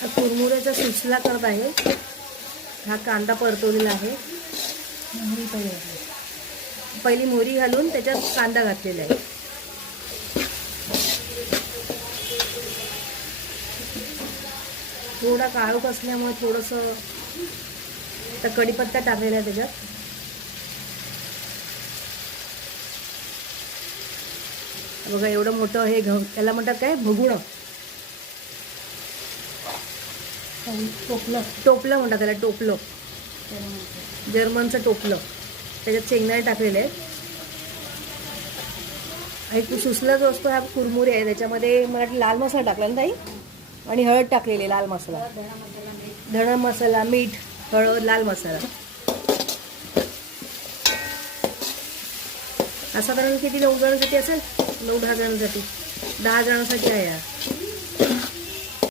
हा कुरमुऱ्याचा सुसला करत आहे. हा कांदा परतवलेला आहे. पहिली मोहरी घालून त्याच्यात कांदा घातलेला आहे. थोडा काळोख असल्यामुळे थोडंसं तर कढीपत्ता टाकलेला आहे त्याच्यात. बघा एवढं मोठं हे त्याला म्हणतात काय, भगुणं, टोपलं म्हणतात त्याला, टोपलं, जर्मनचं टोपलं. त्याच्यात शेंगदाणे टाकलेले आहेत. आणि सुसला जो असतो हा कुरमुरे आहे, त्याच्यामध्ये मला लाल मसाला टाकला ना ताई, आणि हळद टाकलेली, लाल मसाला, धणा मसाला, मीठ, हळद, लाल मसाला. हा साधारण किती 9 जणांसाठी असेल, 9-10 जणांसाठी, 10 जणांसाठी आहे.